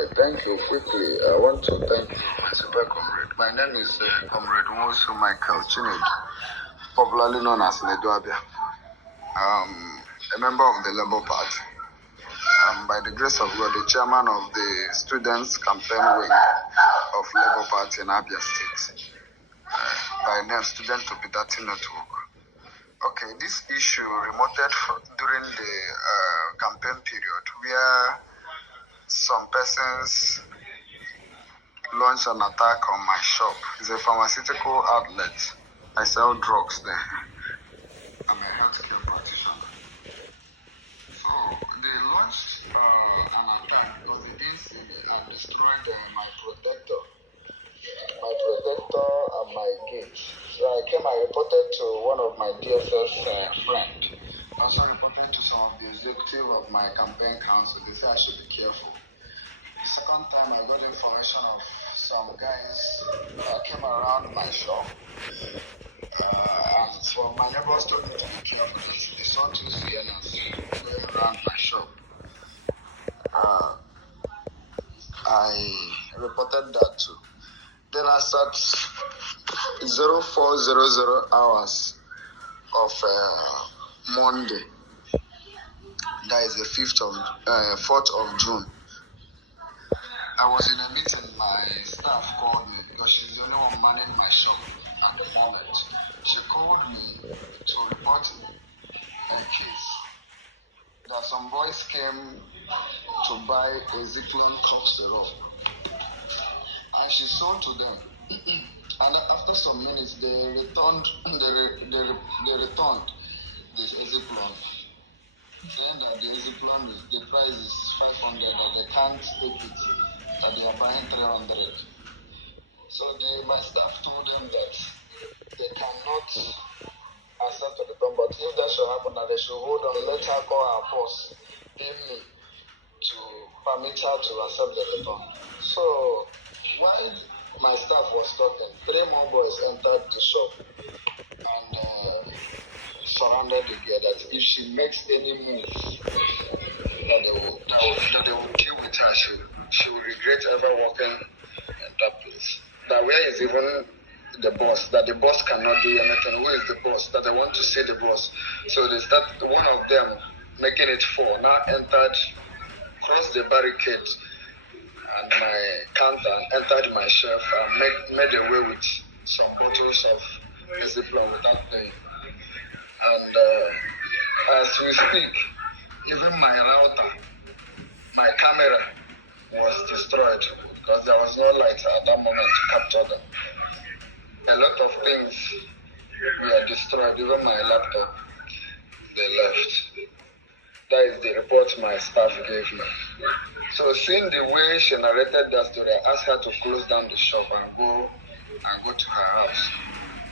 right, thank you. Quickly, I want to thank my super comrade. My name is Comrade Wosu Michael Chinedu, popularly known as Neduabia, a member of the Labour Party. By the grace of God, the chairman of the Students' Campaign Wing of Labour Party in Abia State, by name Student Obidati Network. Okay, this issue remoted during the campaign period where some persons launched an attack on my shop. It's a pharmaceutical outlet. I sell drugs there. I'm a healthcare practitioner. So they launched an attack because they didn't see me and destroyed my protector and my gate. So I reported to one of my DSS friend. Also reported to some of the executive of my campaign council. They said I should be careful. The second time I got information of some guys that came around my shop. And so my neighbors told me to be careful that they saw two Sienas going around my shop. I reported that too. Then I at 0400 hours of Monday, that is the 4th of June. I was in a meeting, my staff called me because she's the only one manning my shop at the moment. She called me to report a case that some boys came to buy a Zyklon cough syrup and she sold to them. And after some minutes, they returned this Zyklon, saying that the price is 500 and they can't take it, that they are buying 300. So my staff told them that they cannot accept the return, but if that should happen, that they should hold on, let her call her boss, pay me to permit her to accept the return. So while my staff was talking, 3 more boys entered the shop and surrounded the girl that if she makes any move, that they will deal with her. She will regret ever walking in that place. That where is even the boss? That the boss cannot do anything. Who is the boss? That they want to see the boss. So they start, one of them making it 4, now entered, crossed the barricade and my counter, entered my shelf and made away with some bottles of Zyklon without paying. And as we speak, even my router, my camera was destroyed because there was no light at that moment to capture them. A lot of things were destroyed, even my laptop, they left. That is the report my staff gave me. So seeing the way she narrated that story, I asked her to close down the shop and go to her house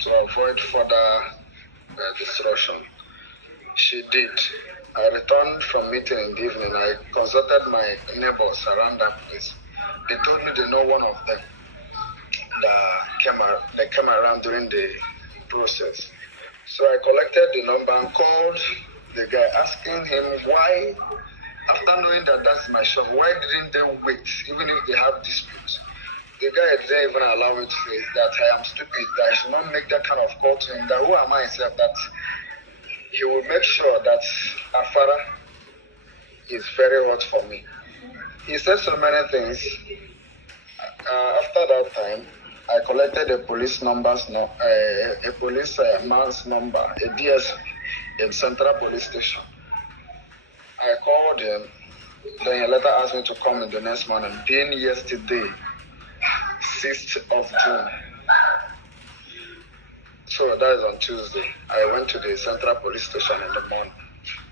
to avoid further destruction. She did. I returned from meeting in the evening. I consulted my neighbors around that place. They told me they know one of them that came around during the process. So I collected the number and called the guy, asking him why, after knowing that that's my shop, why didn't they wait, even if they have disputes? The guy didn't even allow me to say that I am stupid, that I should not make that kind of call to him, that who am I myself, that he will make sure that Afara is very hot for me. He said so many things. After that time, I collected a police man's number, a DS in Central Police Station. I called him, then he later asked me to come in the next morning, being yesterday, 6th of June. So that is on Tuesday. I went to the Central Police Station in the morning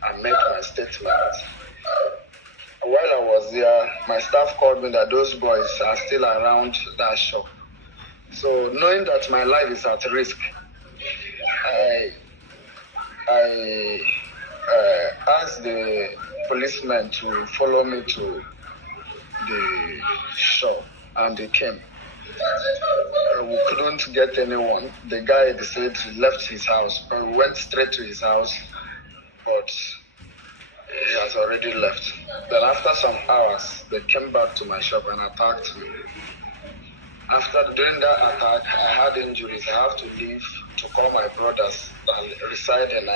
and made my statement. While I was there, my staff called me that those boys are still around that shop. So knowing that my life is at risk, I asked the policemen to follow me to the shop, and they came. We couldn't get anyone. The guy decided he left his house, but we went straight to his house, but he has already left. Then after some hours, they came back to my shop and attacked me. During that attack, I had injuries. I have to leave to call my brothers that reside in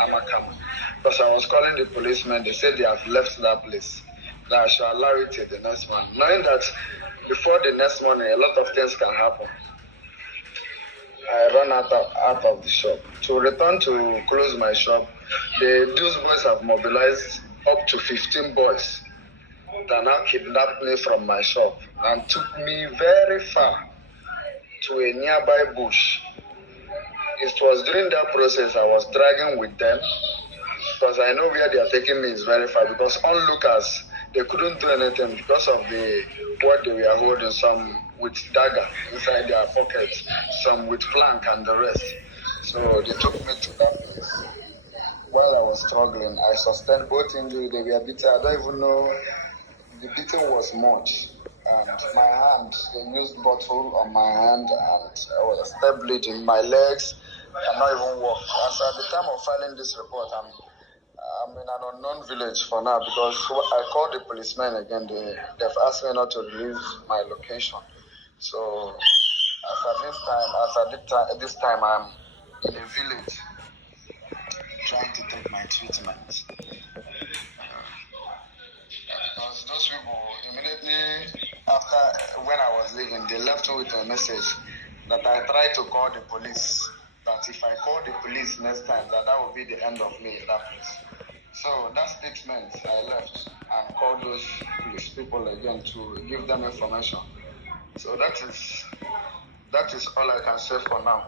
Amakam. Because I was calling the policemen, they said they have left that place. That I shall allow it till the next morning. Knowing that before the next morning, a lot of things can happen. I run out of the shop. To return to close my shop, those boys have mobilized up to 15 boys that now kidnapped me from my shop and took me very far to a nearby bush. It was during that process I was dragging with them because I know where they are taking me is very far, because onlookers, they couldn't do anything because of what they were holding, some with dagger inside their pockets, some with plank and the rest. So they took me to that place. While I was struggling, I sustained both injuries. They were beaten. I don't even know. The beating was much. And my hand, they used bottle on my hand, and I was still bleeding. My legs cannot even walk. As at the time of filing this report, I'm in an unknown village for now, because I called the policemen again. They've asked me not to release my location. So at this time, I'm in a village trying to take my treatment. Because those people, immediately after, when I was leaving, they left me with a message that I tried to call the police. That if I call the police next time, that would be the end of me in that place. So that statement, I left and called those police people again to give them information. So that is all I can say for now.